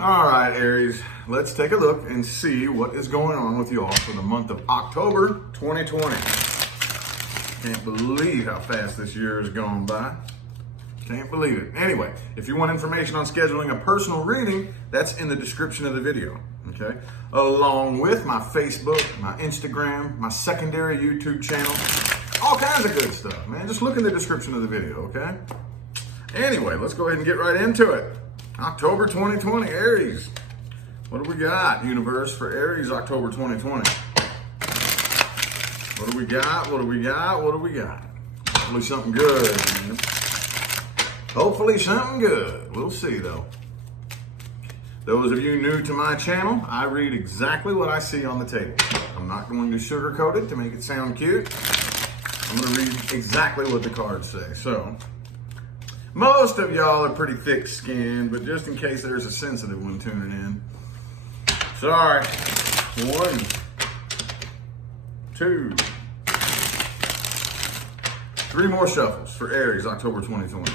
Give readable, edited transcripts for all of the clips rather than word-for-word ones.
All right, Aries, let's take a look and see what is going on with y'all for the month of October 2020. Can't believe how fast this year has gone by. Can't believe it. Anyway, if you want information on scheduling a personal reading, that's in the description of the video, okay? Along with my Facebook, my Instagram, my secondary YouTube channel, all kinds of good stuff, man. Just look in the description of the video, okay? Anyway, let's go ahead and get right into it. October 2020, Aries. What do we got, universe, for Aries, October 2020? What do we got? What do we got? What do we got? Hopefully something good, man. Hopefully something good. We'll see, though. Those of you new to my channel, I read exactly what I see on the table. I'm not going to sugarcoat it to make it sound cute. I'm going to read exactly what the cards say. So, most of y'all are pretty thick-skinned, but just in case there's a sensitive one tuning in. Sorry. 1, 2, 3 more shuffles for Aries, October 2020.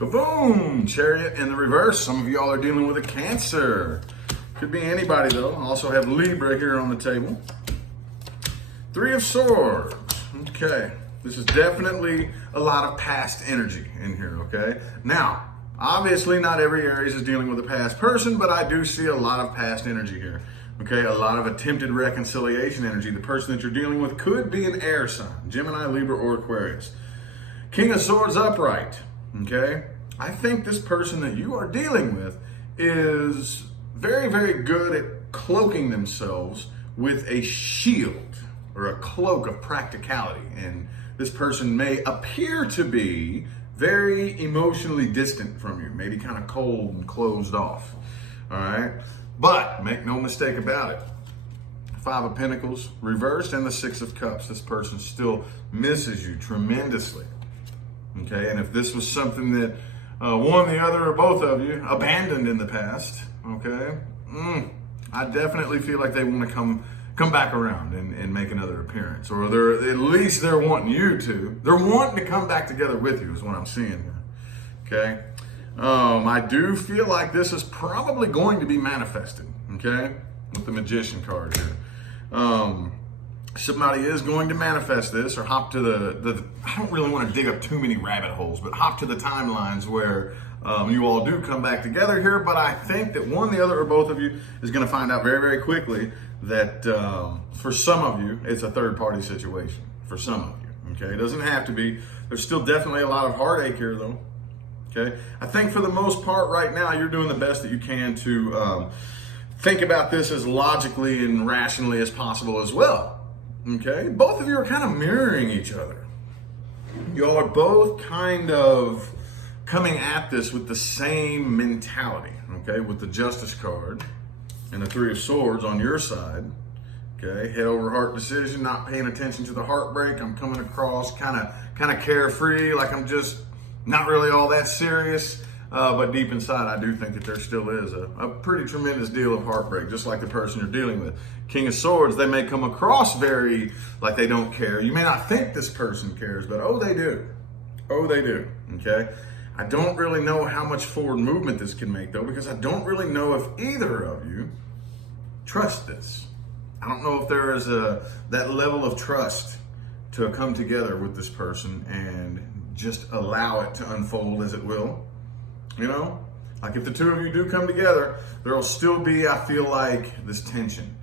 Boom! Chariot in the reverse. Some of y'all are dealing with a Cancer. Could be anybody, though. I also have Libra here on the table. 3 of Swords. Okay. This is definitely a lot of past energy in here, okay? Now, obviously not every Aries is dealing with a past person, but I do see a lot of past energy here. Okay, a lot of attempted reconciliation energy. The person that you're dealing with could be an air sign, Gemini, Libra, or Aquarius. King of Swords upright. Okay, I think this person that you are dealing with is very, very good at cloaking themselves with a shield or a cloak of practicality. And this person may appear to be very emotionally distant from you, maybe kind of cold and closed off. All right, but make no mistake about it. 5 of Pentacles reversed and the 6 of Cups. This person still misses you tremendously. Okay, and if this was something that one, the other, or both of you abandoned in the past, okay, I definitely feel like they want to come back around and make another appearance, or at least they're wanting you to. They're wanting to come back together with you is what I'm seeing here. Okay, I do feel like this is probably going to be manifested. Okay, with the Magician card here. Somebody is going to manifest this or hop to the I don't really want to dig up too many rabbit holes, but hop to the timelines where you all do come back together here. But I think that one, the other, or both of you is going to find out very, very quickly that for some of you, it's a third-party situation. For some of you, okay? It doesn't have to be. There's still definitely a lot of heartache here, though, okay? I think for the most part right now, you're doing the best that you can to think about this as logically and rationally as possible as well. Okay, both of you are kind of mirroring each other. You all are both kind of coming at this with the same mentality, okay, with the Justice card and the 3 of Swords on your side. Okay, head over heart decision, not paying attention to the heartbreak. I'm coming across kind of carefree, like I'm just not really all that serious. But deep inside, I do think that there still is a pretty tremendous deal of heartbreak, just like the person you're dealing with. King of Swords, they may come across very like they don't care. You may not think this person cares, but oh, they do. Oh, they do, okay? I don't really know how much forward movement this can make, though, because I don't really know if either of you trust this. I don't know if there is that level of trust to come together with this person and just allow it to unfold as it will. You know, like if the two of you do come together, there will still be, I feel like, this tension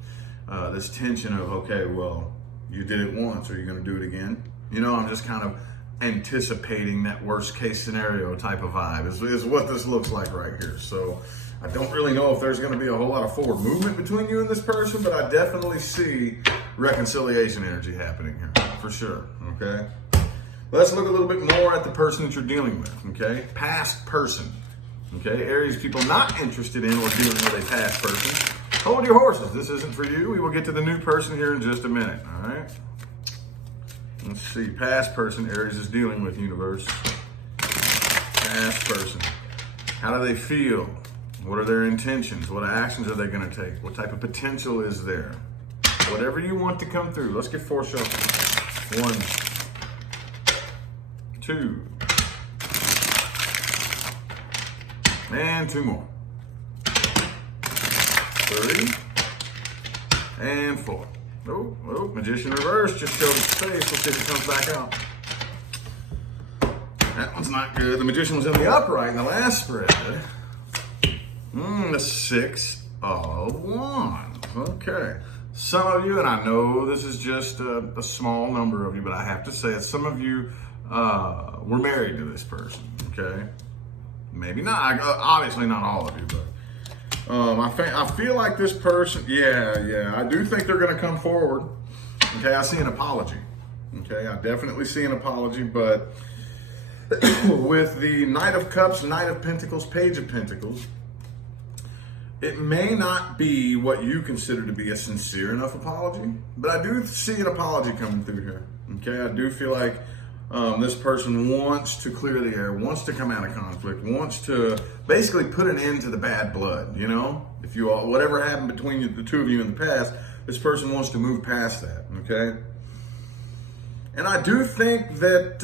of, okay, well, you did it once, are you going to do it again? You know, I'm just kind of anticipating that worst case scenario type of vibe is what this looks like right here. So I don't really know if there's going to be a whole lot of forward movement between you and this person, but I definitely see reconciliation energy happening here for sure. Okay. Let's look a little bit more at the person that you're dealing with. Okay. Past person. Okay, Aries people not interested in or dealing with a past person. Hold your horses. This isn't for you. We will get to the new person here in just a minute. All right. Let's see. Past person Aries is dealing with, universe. Past person. How do they feel? What are their intentions? What actions are they going to take? What type of potential is there? Whatever you want to come through. Let's get 4 shuffles. 1, 2, and 2 more. 3, and 4. Oh, Magician reverse just showed its face. Let's see if it comes back out. That one's not good. The Magician was in the upright in the last spread. The 6 of Wands. Okay. Some of you, and I know this is just a small number of you, but I have to say it, some of you were married to this person, okay? Maybe not, obviously not all of you, but I feel like this person, yeah, I do think they're gonna come forward. Okay, I see an apology. Okay, I definitely see an apology, but with the Knight of Cups, Knight of Pentacles, Page of Pentacles, it may not be what you consider to be a sincere enough apology, but I do see an apology coming through here. Okay, I do feel like this person wants to clear the air, wants to come out of conflict, wants to basically put an end to the bad blood. You know, if you all, whatever happened between the two of you in the past, this person wants to move past that. Okay, and I do think that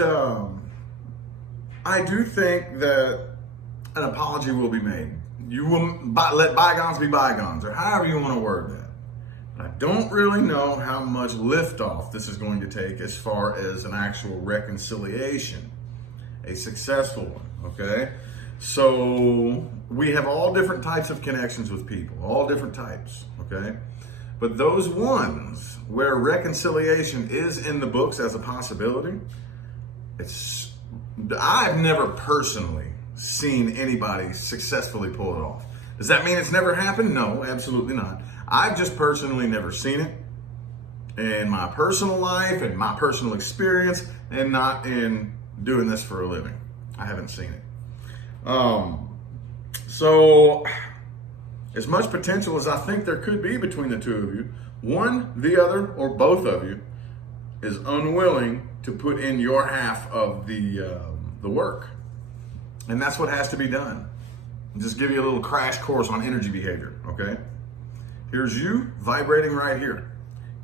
an apology will be made. You will let bygones be bygones, or however you want to word that. I don't really know how much liftoff this is going to take as far as an actual reconciliation, a successful one, okay? So we have all different types of connections with people, all different types, okay? But those ones where reconciliation is in the books as a possibility, I've never personally seen anybody successfully pull it off. Does that mean it's never happened? No, absolutely not. I've just personally never seen it in my personal life and my personal experience, and not in doing this for a living. I haven't seen it. So as much potential as I think there could be between the two of you, one, the other, or both of you is unwilling to put in your half of the work. And that's what has to be done. I'll just give you a little crash course on energy behavior, okay? Here's you vibrating right here.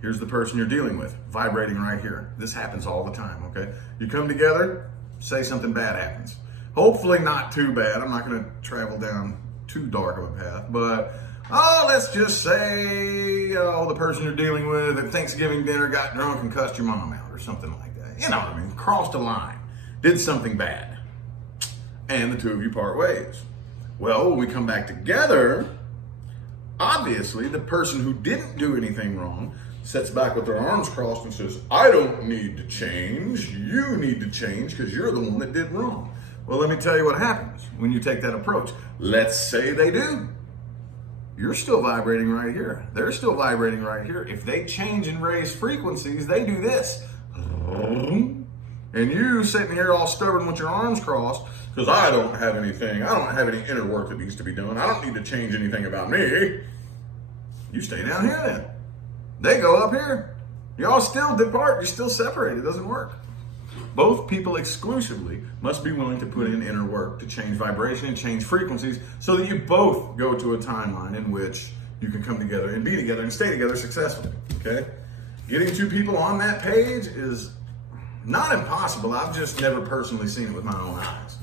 Here's the person you're dealing with vibrating right here. This happens all the time, okay? You come together, say something bad happens. Hopefully not too bad. I'm not going to travel down too dark of a path, but let's just say the person you're dealing with at Thanksgiving dinner got drunk and cussed your mom out or something like that. You know what I mean? Crossed a line, did something bad. And the two of you part ways. Well, when we come back together, obviously the person who didn't do anything wrong sits back with their arms crossed and says, I don't need to change. You need to change because you're the one that did wrong. Well, let me tell you what happens when you take that approach. Let's say they do. You're still vibrating right here. They're still vibrating right here. If they change and raise frequencies, they do this. And you sitting here all stubborn with your arms crossed, because I don't have anything, I don't have any inner work that needs to be done. I don't need to change anything about me. You stay down here then. They go up here. Y'all still depart, you're still separated, it doesn't work. Both people exclusively must be willing to put in inner work to change vibration and change frequencies so that you both go to a timeline in which you can come together and be together and stay together successfully, okay? Getting two people on that page is not impossible. I've just never personally seen it with my own eyes.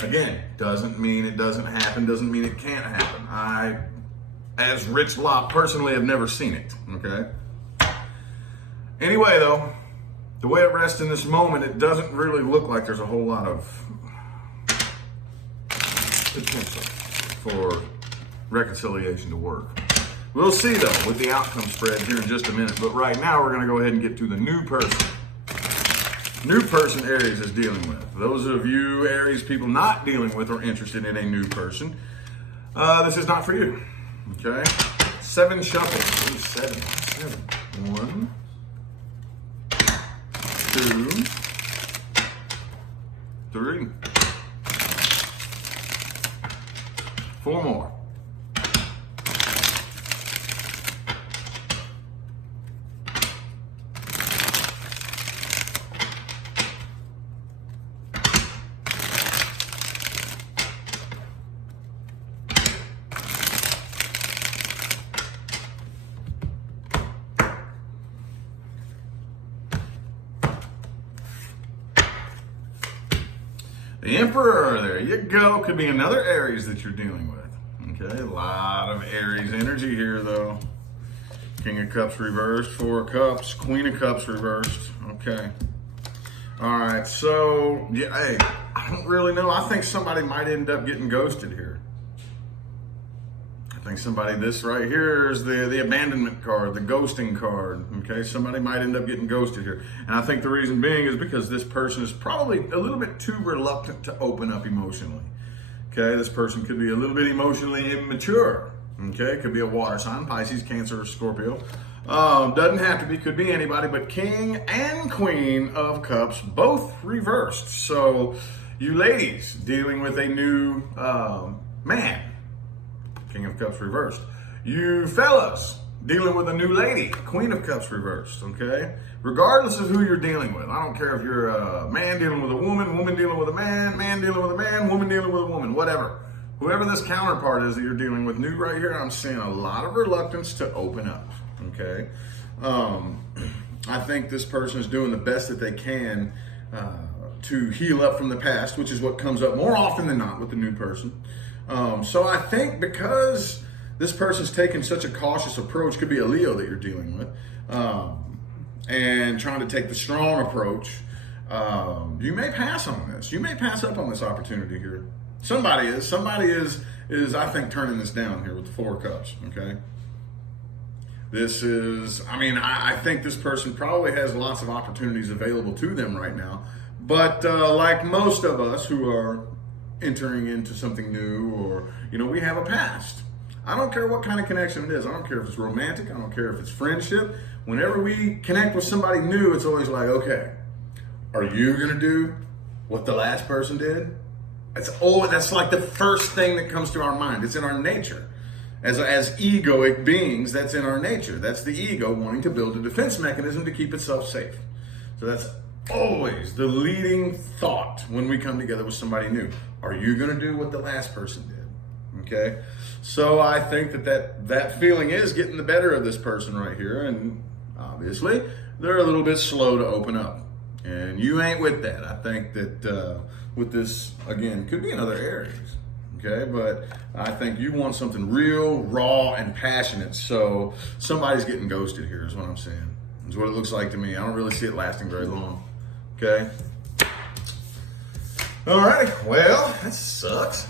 Again, doesn't mean it doesn't happen, doesn't mean it can't happen. I, as Rich Lop, personally have never seen it, okay? Anyway, though, the way it rests in this moment, it doesn't really look like there's a whole lot of potential for reconciliation to work. We'll see, though, with the outcome spread here in just a minute. But right now, we're going to go ahead and get to the new person. New person Aries is dealing with. Those of you Aries people not dealing with or interested in a new person, this is not for you. Okay? 7 shuffles. Ooh, 7. 1, 2, 3, 4 more. The Emperor, there you go. Could be another Aries that you're dealing with. Okay, a lot of Aries energy here though. King of Cups reversed, Four of Cups, Queen of Cups reversed. Okay. All right, so, yeah, hey, I don't really know. I think somebody might end up getting ghosted here. I think somebody, this right here is the abandonment card, the ghosting card, okay? Somebody might end up getting ghosted here. And I think the reason being is because this person is probably a little bit too reluctant to open up emotionally, okay? This person could be a little bit emotionally immature. Okay, could be a water sign, Pisces, Cancer, or Scorpio. Doesn't have to be, could be anybody, but King and Queen of Cups, both reversed. So you ladies dealing with a new man, King of Cups reversed. You fellas dealing with a new lady, Queen of Cups reversed, okay? Regardless of who you're dealing with. I don't care if you're a man dealing with a woman, woman dealing with a man, man dealing with a man, woman dealing with a woman, whatever. Whoever this counterpart is that you're dealing with new right here, I'm seeing a lot of reluctance to open up, okay? I think this person is doing the best that they can to heal up from the past, which is what comes up more often than not with the new person. So I think because this person's taking such a cautious approach, could be a Leo that you're dealing with, and trying to take the strong approach, you may pass on this. You may pass up on this opportunity here. Somebody is, I think, turning this down here with the Four of Cups, okay? This is, I think this person probably has lots of opportunities available to them right now. But like most of us who are entering into something new or, we have a past. I don't care what kind of connection it is. I don't care if it's romantic. I don't care if it's friendship. Whenever we connect with somebody new, it's always like, okay, are you going to do what the last person did? That's like the first thing that comes to our mind. It's in our nature. As egoic beings, that's in our nature. That's the ego wanting to build a defense mechanism to keep itself safe. So that's always the leading thought when we come together with somebody new. Are you going to do what the last person did? Okay? So I think that feeling is getting the better of this person right here. And obviously, they're a little bit slow to open up. And you ain't with that. I think that with this, again, could be another Aries, okay? But I think you want something real, raw, and passionate. So somebody's getting ghosted here is what I'm saying. Is what it looks like to me. I don't really see it lasting very long, okay? All right, well, that sucks.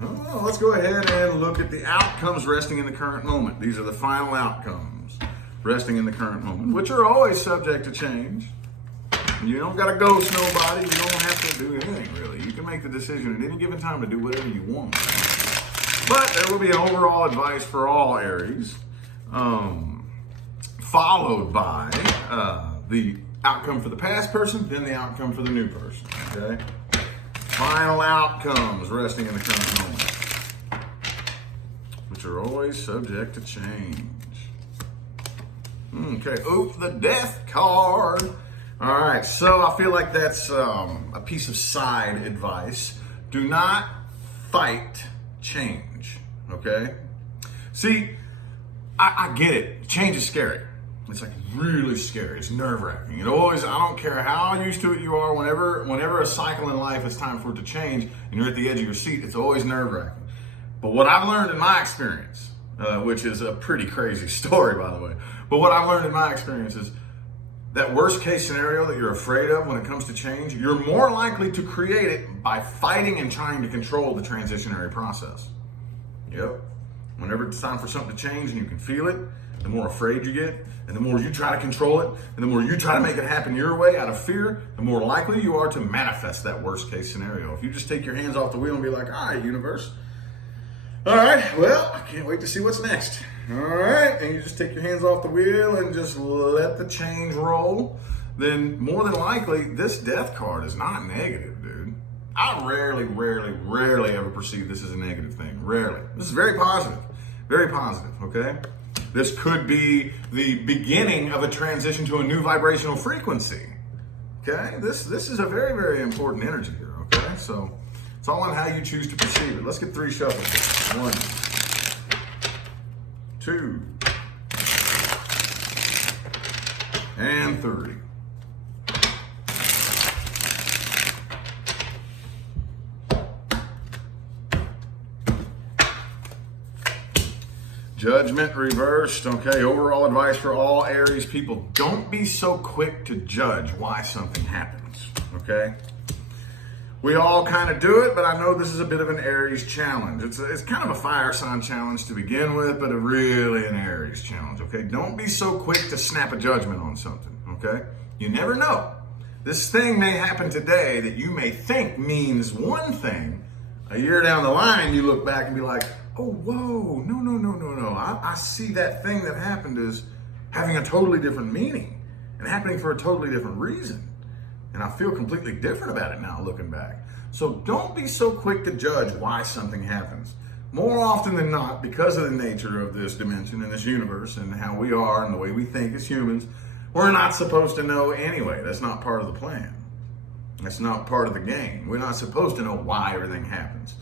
Oh, let's go ahead and look at the outcomes resting in the current moment. These are the final outcomes resting in the current moment, which are always subject to change. You don't got to ghost nobody. You don't have to do anything, really. You can make the decision at any given time to do whatever you want. But there will be an overall advice for all Aries, followed by the outcome for the past person, then the outcome for the new person, okay? Final outcomes resting in the current moment, which are always subject to change. Okay, the Death card. All right, so I feel like that's a piece of side advice. Do not fight change, okay? See, I get it. Change is scary. It's like really scary. It's nerve-wracking. It always, I don't care how used to it you are, whenever a cycle in life it's time for it to change and you're at the edge of your seat, it's always nerve-wracking. But what I've learned in my experience, which is a pretty crazy story, by the way, but what I've learned in my experience is that worst case scenario that you're afraid of when it comes to change, you're more likely to create it by fighting and trying to control the transitionary process. Yep. Whenever it's time for something to change and you can feel it, the more afraid you get, and the more you try to control it, and the more you try to make it happen your way out of fear, the more likely you are to manifest that worst case scenario. If you just take your hands off the wheel and be like, all right, universe. All right, well, I can't wait to see what's next. All right, and you just take your hands off the wheel and just let the change roll, then more than likely, this Death card is not negative, dude. I rarely ever perceive this as a negative thing. Rarely. This is very positive, okay? This could be the beginning of a transition to a new vibrational frequency, okay? This is a very important energy here, okay? So it's all on how you choose to perceive it. Let's get 3 shuffles. 1, 2, and 3. Judgment reversed. Okay, overall advice for all Aries people. Don't be so quick to judge why something happens, okay? We all kind of do it, but I know this is a bit of an Aries challenge. It's kind of a fire sign challenge to begin with, but really an Aries challenge, okay? Don't be so quick to snap a judgment on something, okay? You never know. This thing may happen today that you may think means one thing. A year down the line, you look back and be like, oh, whoa, no. I see that thing that happened as having a totally different meaning and happening for a totally different reason. And I feel completely different about it now looking back. So don't be so quick to judge why something happens. More often than not, because of the nature of this dimension and this universe and how we are and the way we think as humans, we're not supposed to know anyway. That's not part of the plan. That's not part of the game. We're not supposed to know why everything happens.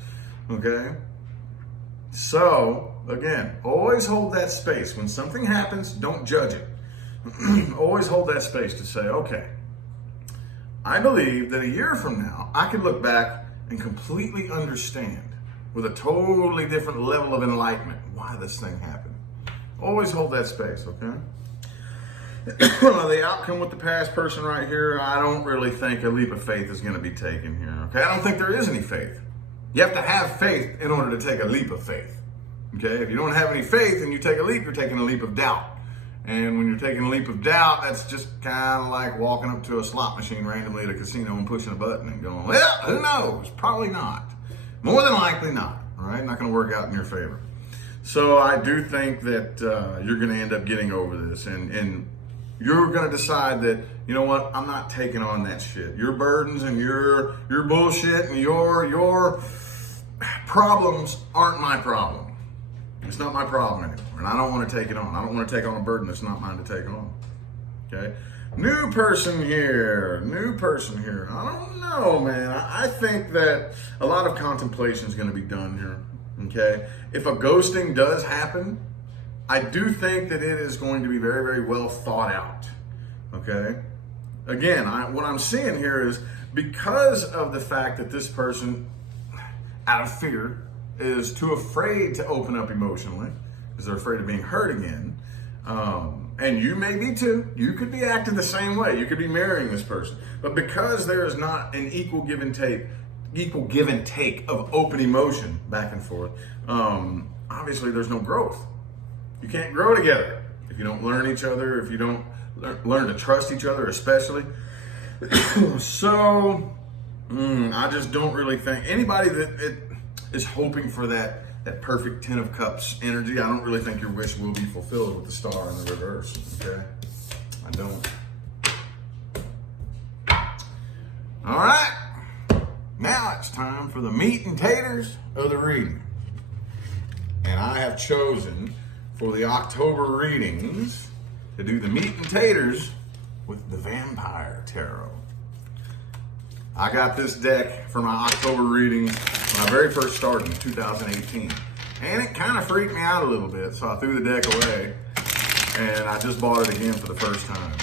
Okay? So, again, always hold that space. When something happens, don't judge it. Always hold that space to say, okay, I believe that a year from now, I could look back and completely understand with a totally different level of enlightenment why this thing happened. Always hold that space, okay? The outcome with the past person right here, I don't really think a leap of faith is going to be taken here, okay? I don't think there is any faith. You have to have faith in order to take a leap of faith, okay? If you don't have any faith and you take a leap, you're taking a leap of doubt. And when you're taking a leap of doubt, that's just kind of like walking up to a slot machine randomly at a casino and pushing a button and going, well, who knows? Probably not. More than likely not, all right? Not going to work out in your favor. So I do think that you're going to end up getting over this and you're going to decide that, you know what, I'm not taking on that shit. Your burdens and your bullshit and your problems aren't my problem. It's not my problem anymore, and I don't want to take it on. I don't want to take on a burden that's not mine to take on. Okay? New person here. I don't know, man. I think that a lot of contemplation is going to be done here. Okay? If a ghosting does happen, I do think that it is going to be very, very well thought out. Okay? Again, what I'm seeing here is because of the fact that this person, out of fear, is too afraid to open up emotionally because they're afraid of being hurt again. And you may be too. You could be acting the same way. You could be marrying this person. But because there is not an equal give and take of open emotion back and forth, obviously there's no growth. You can't grow together if you don't learn each other, if you don't learn to trust each other, especially. So, I just don't really think anybody that is hoping for that perfect 10 of cups energy. I don't really think your wish will be fulfilled with the star in the reverse, okay? I don't. All right, now it's time for the meat and taters of the reading. And I have chosen for the October readings to do the meat and taters with the Vampire Tarot. I got this deck for my October readings when I very first started in 2018. And it kind of freaked me out a little bit, so I threw the deck away and I just bought it again for the first time.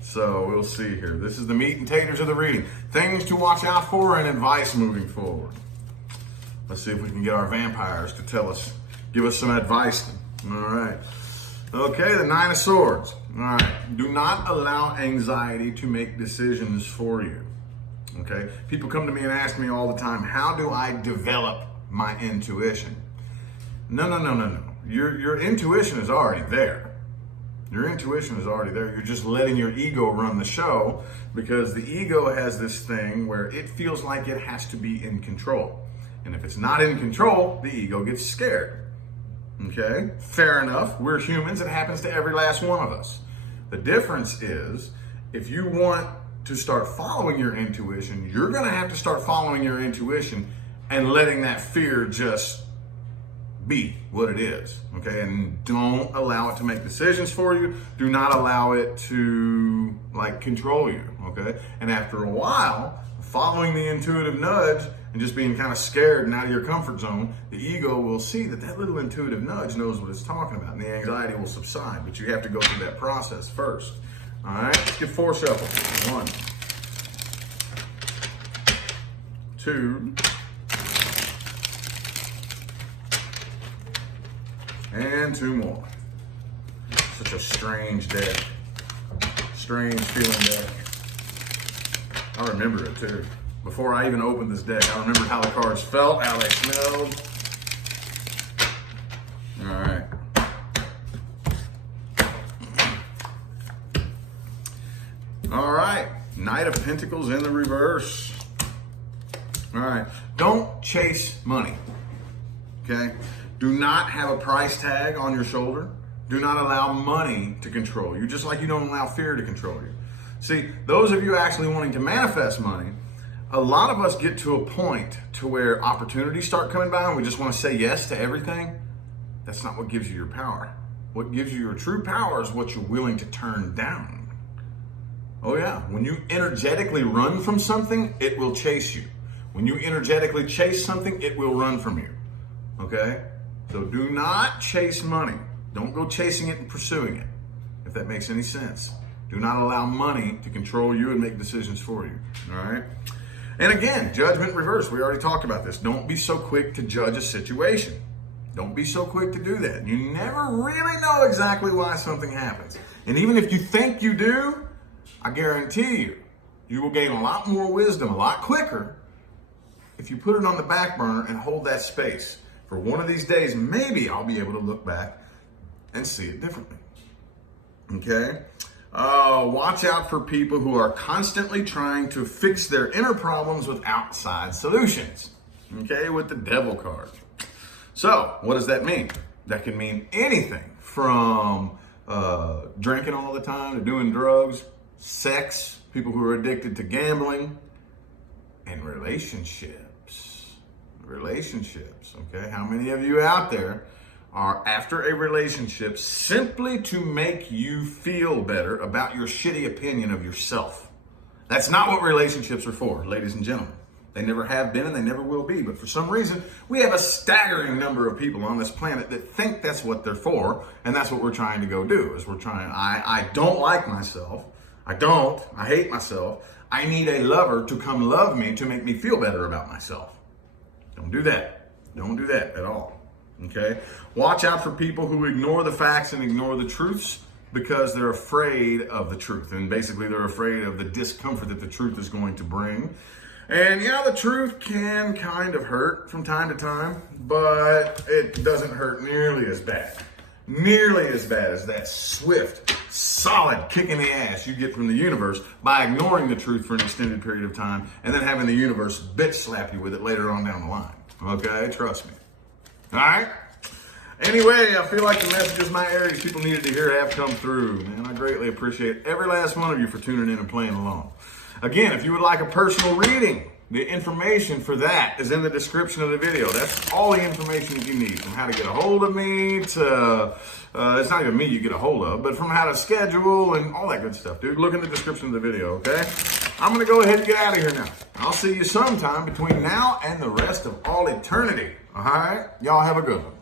So we'll see here. This is the meat and taters of the reading. Things to watch out for and advice moving forward. Let's see if we can get our vampires to give us some advice. All right. Okay, the 9 of Swords. All right. Do not allow anxiety to make decisions for you. Okay, people come to me and ask me all the time, how do I develop my intuition? No. Your intuition is already there. Your intuition is already there. You're just letting your ego run the show because the ego has this thing where it feels like it has to be in control. And if it's not in control, the ego gets scared. Okay, fair enough. We're humans. It happens to every last one of us. The difference is if you want to start following your intuition, you're going to have to start following your intuition and letting that fear just be what it is, okay? And don't allow it to make decisions for you. Do not allow it to control you, okay? And after a while, following the intuitive nudge and just being kind of scared and out of your comfort zone, the ego will see that little intuitive nudge knows what it's talking about and the anxiety will subside, but you have to go through that process first. All right, let's get 4 shuffles. 1, 2, And 2 more. Such a strange deck. Strange feeling deck. I remember it too. Before I even opened this deck, I remembered how the cards felt, how they smelled. All right. All right. Knight of Pentacles in the reverse. All right. Don't chase money. Okay? Do not have a price tag on your shoulder. Do not allow money to control you, just like you don't allow fear to control you. See, those of you actually wanting to manifest money, a lot of us get to a point to where opportunities start coming by and we just want to say yes to everything. That's not what gives you your power. What gives you your true power is what you're willing to turn down. Oh yeah, when you energetically run from something, it will chase you. When you energetically chase something, it will run from you. Okay? So do not chase money. Don't go chasing it and pursuing it, if that makes any sense. Do not allow money to control you and make decisions for you, all right? And again, judgment reverse. We already talked about this. Don't be so quick to judge a situation. Don't be so quick to do that. You never really know exactly why something happens. And even if you think you do, I guarantee you, you will gain a lot more wisdom a lot quicker if you put it on the back burner and hold that space. For one of these days, maybe I'll be able to look back and see it differently. Okay? Watch out for people who are constantly trying to fix their inner problems with outside solutions. Okay? With the Devil card. So, what does that mean? That can mean anything from drinking all the time to doing drugs, sex, people who are addicted to gambling, and relationships. Relationships, okay? How many of you out there are after a relationship simply to make you feel better about your shitty opinion of yourself? That's not what relationships are for, ladies and gentlemen. They never have been and they never will be. But for some reason, we have a staggering number of people on this planet that think that's what they're for, and that's what we're trying to go do. Is we're trying, I don't like myself. I hate myself. I need a lover to come love me to make me feel better about myself. Don't do that. Don't do that at all. Okay? Watch out for people who ignore the facts and ignore the truths because they're afraid of the truth. And basically they're afraid of the discomfort that the truth is going to bring. And yeah, the truth can kind of hurt from time to time, but it doesn't hurt nearly as bad. Nearly as bad as that swift, solid kick in the ass you get from the universe by ignoring the truth for an extended period of time and then having the universe bitch slap you with it later on down the line. Okay? Trust me. All right? Anyway, I feel like the messages my Aries people needed to hear have come through. Man, I greatly appreciate every last one of you for tuning in and playing along. Again, if you would like a personal reading, the information for that is in the description of the video. That's all the information that you need, from how to get a hold of me to, it's not even me you get a hold of, but from how to schedule and all that good stuff, dude. Look in the description of the video, okay? I'm going to go ahead and get out of here now. I'll see you sometime between now and the rest of all eternity, all right? Y'all have a good one.